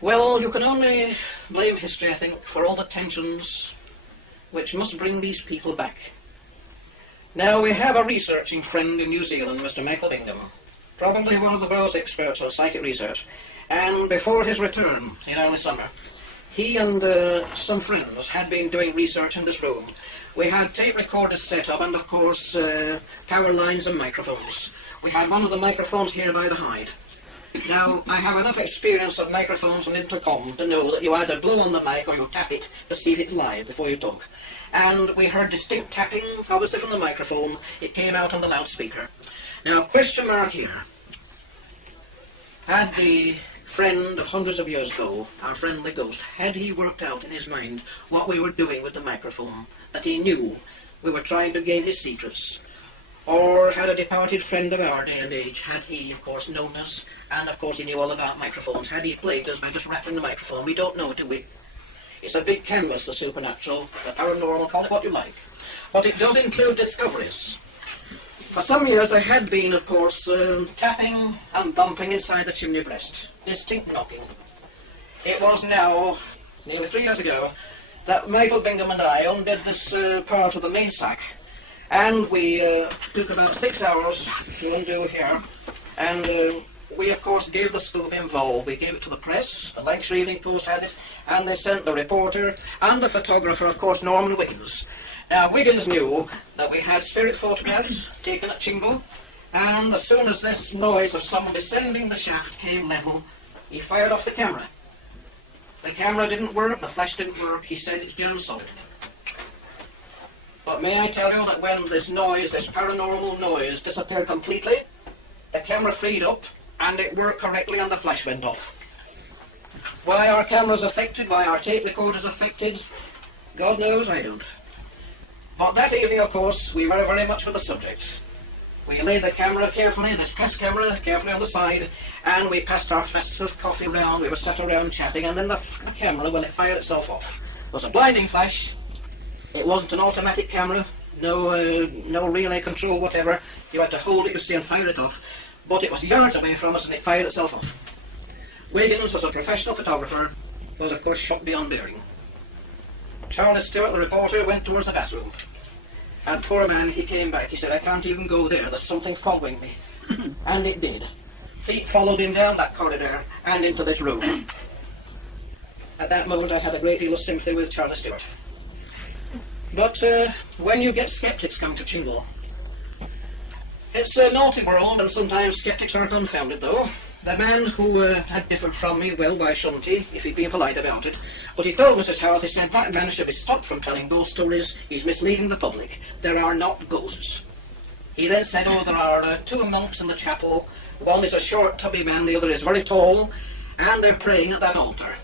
Well, you can only blame history, I think, for all the tensions which must bring these people back. Now, we have a researching friend in New Zealand, Mr. Michael Bingham, probably one of the world's experts on psychic research, and before his return in early summer, he and some friends had been doing research in this room. We had tape recorders set up and, of course, power lines and microphones. We had one of the microphones here by the hide. Now, I have enough experience of microphones and intercom to know that you either blow on the mic or you tap it to see if it's live before you talk. And we heard distinct tapping, obviously from the microphone. It came out on the loudspeaker. Now, question mark here. Had the friend of hundreds of years ago, our friendly ghost, had he worked out in his mind what we were doing with the microphone, that he knew we were trying to gain his secrets? Or had a departed friend of our day and age, had he, of course, known us, and of course he knew all about microphones, had he plagued us by just rattling the microphone? We don't know, do we? It's a big canvas, the supernatural, the paranormal, call it what you like. But it does include discoveries. For some years there had been, of course, tapping and bumping inside the chimney breast, distinct knocking. It was now, nearly 3 years ago, that Michael Bingham and I undid this part of the main sack, and we took about 6 hours to undo here, and we, of course, gave the scoop involved. We gave it to the press, the Lancashire Evening Post had it, and they sent the reporter and the photographer, of course, Norman Wiggins. Now, Wiggins knew that we had spirit photographs taken at Chingle, and as soon as this noise of someone descending the shaft came level, he fired off the camera. The camera didn't work, the flash didn't work, he said it's General Solid. But may I tell you that when this noise, this paranormal noise, disappeared completely, the camera freed up, and it worked correctly and the flash went off. Why our cameras affected, why our tape recorders affected, God knows, I don't. But that evening, of course, we were very much for the subject. We laid the camera carefully, this press camera, carefully on the side, and we passed our festive coffee round. We were sat around chatting, and then the camera, when it fired itself off, was a blinding flash. It wasn't an automatic camera, no relay control, whatever. You had to hold it, you see, and fire it off. But it was yards away from us, and it fired itself off. Wiggins was a professional photographer, was, of course, shot beyond bearing. Charles Stewart, the reporter, went towards the bathroom. And poor man, he came back. He said, I can't even go there. There's something following me. And it did. Feet followed him down that corridor and into this room. At that moment, I had a great deal of sympathy with Charles Stewart. But when you get skeptics come to Chingle, it's a naughty world, and sometimes skeptics are unfounded, though. The man who had differed from me, well, why shouldn't he, if he'd been polite about it? But he told Mrs. Howard, he said, that man should be stopped from telling ghost stories. He's misleading the public. There are not ghosts. He then said, oh, there are 2 monks in the chapel. One is a short, tubby man, the other is very tall, and they're praying at that altar.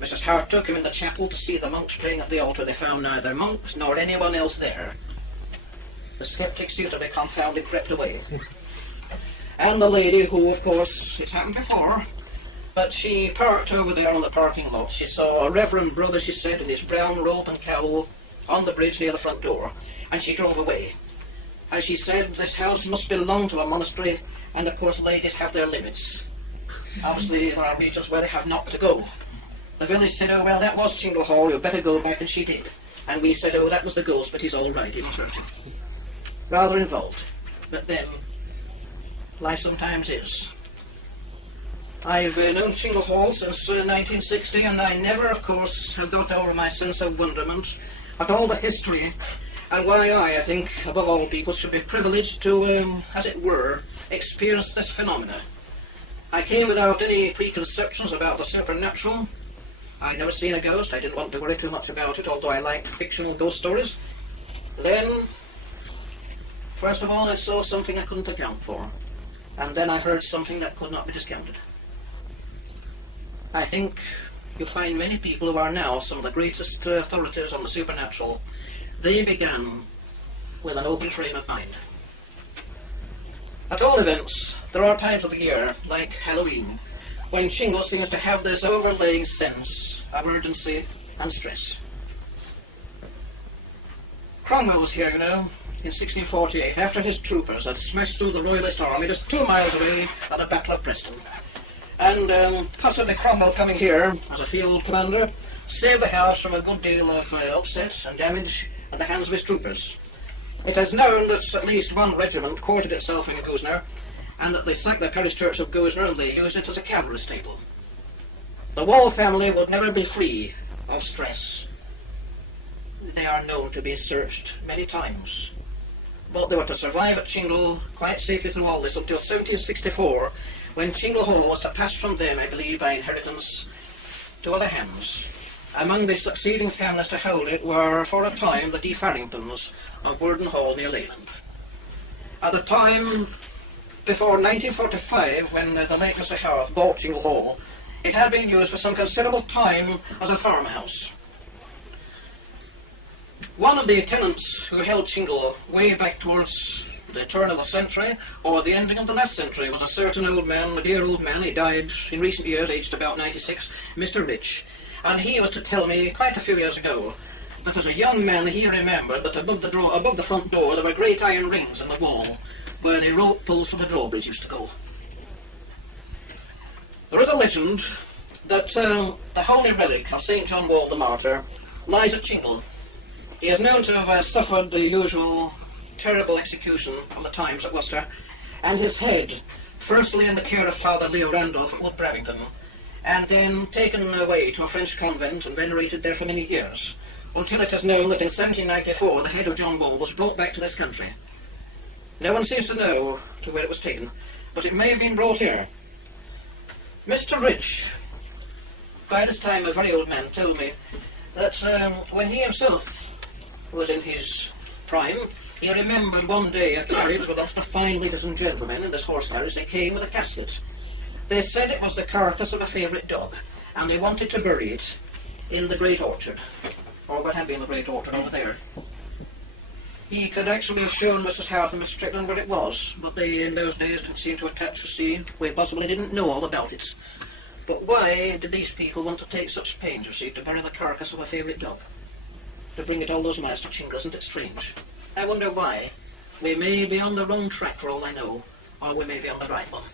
Mrs. Howard took him in the chapel to see the monks praying at the altar. They found neither monks nor anyone else there. The skeptics, due to be confounded, crept away. And the lady who, of course, it's happened before, but she parked over there on the parking lot. She saw a reverend brother, she said, in his brown robe and cowl on the bridge near the front door, and she drove away. And she said this house must belong to a monastery, and of course ladies have their limits. Obviously there are regions where they have not to go. The village said, oh well, that was Chingle Hall, you better go back, and she did. And we said, oh, that was the ghost, but he's all right, he won't hurt him. Rather involved, but then life sometimes is. I've known Chingle Hall since 1960, and I never, of course, have got over my sense of wonderment at all the history, and why I think, above all people, should be privileged to, as it were, experience this phenomena. I came without any preconceptions about the supernatural. I'd never seen a ghost. I didn't want to worry too much about it, although I liked fictional ghost stories. Then, first of all, I saw something I couldn't account for. And then I heard something that could not be discounted. I think you'll find many people who are now some of the greatest authorities on the supernatural. They began with an open frame of mind. At all events, there are times of the year, like Halloween, when Chingle seems to have this overlaying sense of urgency and stress. Cromwell was here, you know, in 1648, after his troopers had smashed through the Royalist army just 2 miles away at the Battle of Preston. and possibly Cromwell coming here as a field commander saved the house from a good deal of upset and damage at the hands of his troopers. It is known that at least one regiment quartered itself in Goosner, and that they sacked the parish church of Goosner and they used it as a cavalry stable. The Wall family would never be free of stress. They are known to be searched many times, but they were to survive at Chingle quite safely through all this until 1764, when Chingle Hall was to pass from them, I believe, by inheritance to other hands. Among the succeeding families to hold it were, for a time, the De Farringtons of Worden Hall near Leyland. At the time before 1945, when the late Mr. Howarth bought Chingle Hall, it had been used for some considerable time as a farmhouse. One of the tenants who held Chingle way back towards the turn of the century, or the ending of the last century, was a certain old man, a dear old man. He died in recent years, aged about 96, Mr. Rich. And he was to tell me quite a few years ago that as a young man he remembered that above the front door there were great iron rings in the wall where the rope pulls from the drawbridge used to go. There is a legend that the holy relic of St. John Wall the Martyr lies at Chingle. He is known to have suffered the usual terrible execution of the times at Worcester, and his head, firstly in the care of Father Leo Randolph at Wood Bravington, and then taken away to a French convent and venerated there for many years, until it is known that in 1794 the head of John Wall was brought back to this country. No one seems to know to where it was taken, but it may have been brought here. Mr. Rich, by this time a very old man, told me that when he himself was in his prime, he remembered one day a carriage with a lot of fine ladies and gentlemen in this horse carriage. They came with a casket. They said it was the carcass of a favourite dog, and they wanted to bury it in the Great Orchard, or what had been the Great Orchard over there. He could actually have shown Mrs. Howard and Mr. Strickland where it was, but they in those days didn't seem to attach to see. We possibly didn't know all about it. But why did these people want to take such pains, you see, to bury the carcass of a favourite dog? To bring it all those miles to Chingle, isn't it strange? I wonder why. We may be on the wrong track for all I know, or we may be on the right one.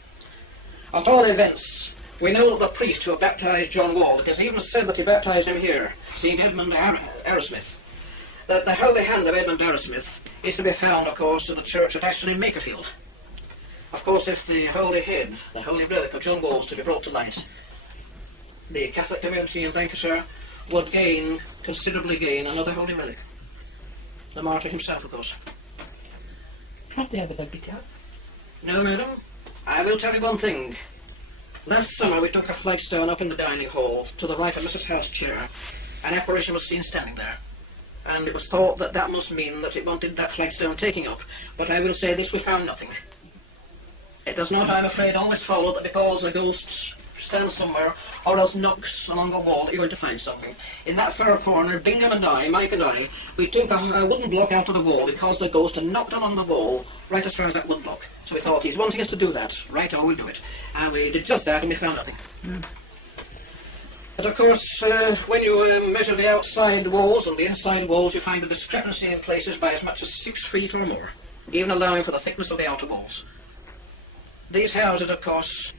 At all events, we know that the priest who baptised John Wall, it is even said that he baptised him here, St. Edmund Arrowsmith, that the holy hand of Edmund Arrowsmith is to be found, of course, in the church at Ashton in Makerfield. Of course, if the holy head, the holy relic of John Wall is to be brought to light, the Catholic community in Lancashire would considerably gain another holy relic. The martyr himself, of course. Can't they have a bit up? No, madam. I will tell you one thing. Last summer we took a flagstone up in the dining hall to the right of Mrs. House's chair. An apparition was seen standing there, and it was thought that that must mean that it wanted that flagstone taking up. But I will say this, we found nothing. It does not, I'm afraid, always follow that because a ghost stands somewhere or else knocks along a wall that you're going to find something. In that far corner, Bingham and I, Mike and I, we took a wooden block out of the wall because the ghost had knocked along the wall right as far as that wooden block. So we thought, he's wanting us to do that. Right, we'll do it. And we did just that and we found nothing. But of course, when you measure the outside walls and the inside walls, you find a discrepancy in places by as much as 6 feet or more, even allowing for the thickness of the outer walls. These houses, of course,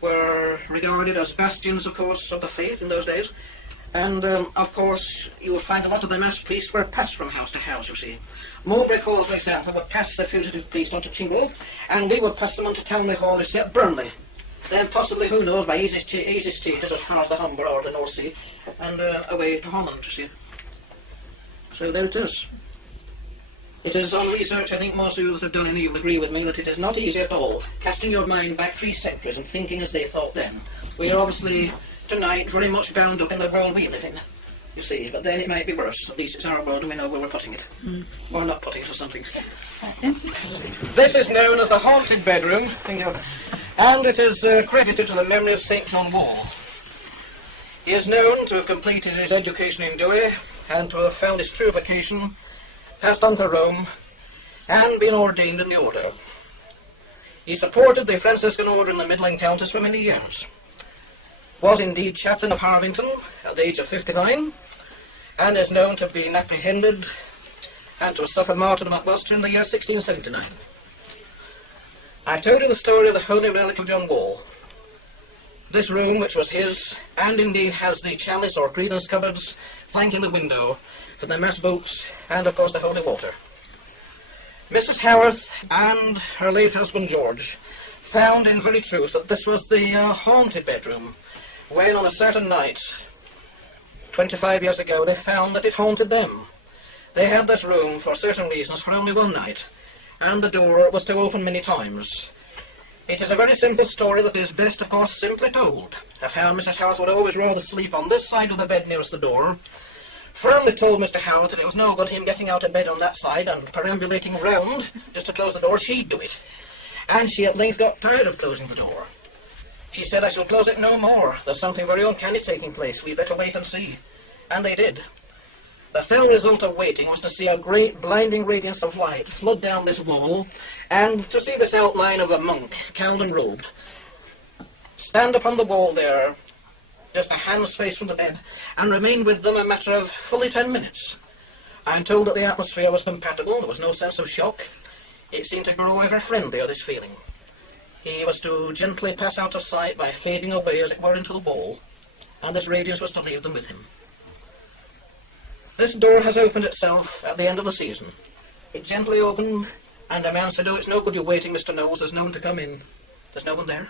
were regarded as bastions, of course, of the faith in those days. And, of course, you will find a lot of the mass priests were passed from house to house, you see. Mowbray Hall, for example, would pass the fugitive priest onto Chingle, and we would pass them onto Townley Hall, you see, at Burnley. Then possibly, who knows, by easy stages as far as the Humber or the North Sea, and away to Holland, you see. So there it is. It is on research, I think most of you that have done any will agree with me, that it is not easy at all, casting your mind back 3 centuries and thinking as they thought then. We are obviously, tonight, very much bound up in the world we live in, you see, but then it might be worse. At least it's our world and we know where we're putting it. Or not putting it or something. This is known as the haunted bedroom, and it is credited to the memory of St. John Wall. He is known to have completed his education in Douay, and to have found his true vocation, passed on to Rome, and been ordained in the order. He supported the Franciscan order in the Midland Counties for many years. Was indeed chaplain of Harvington at the age of 59, and is known to have been apprehended and to have suffered martyrdom at Worcester in the year 1679. I told you the story of the holy relic of John Wall. This room, which was his, and indeed has the chalice or credence cupboards flanking the window for the mass books and, of course, the holy water. Mrs. Howarth and her late husband George found in very truth that this was the haunted bedroom when on a certain night, 25 years ago, they found that it haunted them. They had this room for certain reasons for only one night, and the door was to open many times. It is a very simple story that is best, of course, simply told, of how Mrs. Howarth would always rather sleep on this side of the bed nearest the door, firmly told Mr. Howarth that it was no good him getting out of bed on that side and perambulating round just to close the door, she'd do it. And she at length got tired of closing the door. She said, "I shall close it no more. There's something very uncanny taking place. We'd better wait and see." And they did. The fell result of waiting was to see a great blinding radiance of light flood down this wall, and to see this outline of a monk, cowled and robed, stand upon the wall there, just a hand's space from the bed, and remain with them a matter of fully 10 minutes. I'm told that the atmosphere was compatible, there was no sense of shock. It seemed to grow ever friendlier, this feeling. He was to gently pass out of sight by fading away, as it were, into the wall, and this radiance was to leave them with him. This door has opened itself at the end of the season. It gently opened, and a man said, "Oh, it's no good you waiting, Mr. Knowles, there's no one to come in." There's no one there?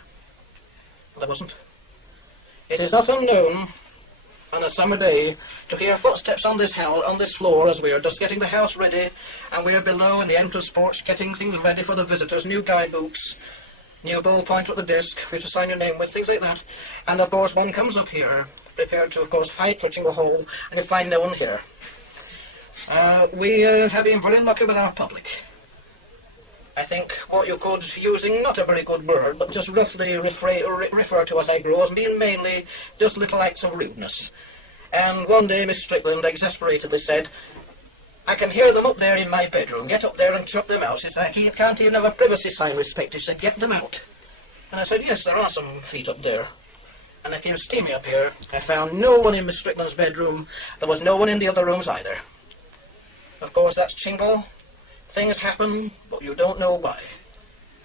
Well, there wasn't. It is not unknown on a summer day to hear footsteps on this floor as we are just getting the house ready, and we are below in the entrance porch getting things ready for the visitors, new guidebooks, new ballpoint at the desk for you to sign your name with, things like that. And of course one comes up here, prepared to of course fight for Chingle Hall, and you find no one here. We have been very lucky with our public. I think what you could, using not a very good word, but just roughly refer to as I grow as being mainly just little acts of rudeness. And one day Miss Strickland exasperatedly said, "I can hear them up there in my bedroom. Get up there and chuck them out." She said, "I can't even have a privacy sign respected." She said, "Get them out." And I said, "Yes, there are some feet up there." And I came steaming up here. I found no one in Miss Strickland's bedroom. There was no one in the other rooms either. Of course, that's Chingle. Things happen, but you don't know why.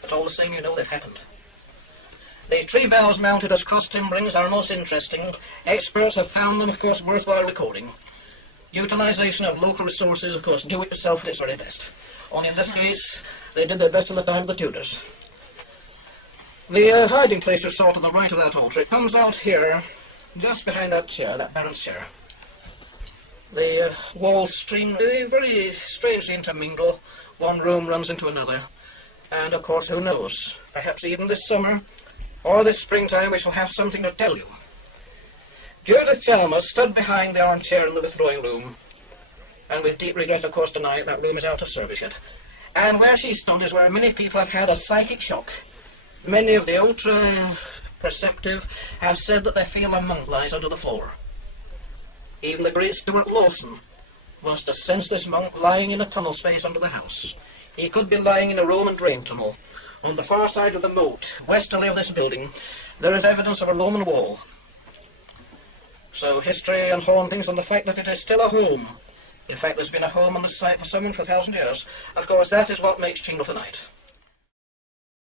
But all the same, you know they've happened. The tree boughs mounted as cross timberings are most interesting. Experts have found them, of course, worthwhile recording. Utilisation of local resources, of course, do it yourself at its very best. Only in this case, they did their best in the time of the Tudors. The hiding place is sort of the right of that altar. It comes out here, just behind that chair, that Baron's chair. The walls stream very strangely intermingle. One room runs into another. And, of course, who knows? Perhaps even this summer, or this springtime, we shall have something to tell you. Judith Chalmers stood behind the armchair in the withdrawing room, and with deep regret, of course, tonight, that room is out of service yet. And where she stood is where many people have had a psychic shock. Many of the ultra-perceptive have said that they feel a monk lies under the floor. Even the great Stuart Lawson was to sense this monk lying in a tunnel space under the house. He could be lying in a Roman drain tunnel. On the far side of the moat, westerly of this building, there is evidence of a Roman wall. So history and hauntings and the fact that it is still a home. In fact, there's been a home on the site for someone for 1,000 years. Of course, that is what makes Chingle tonight.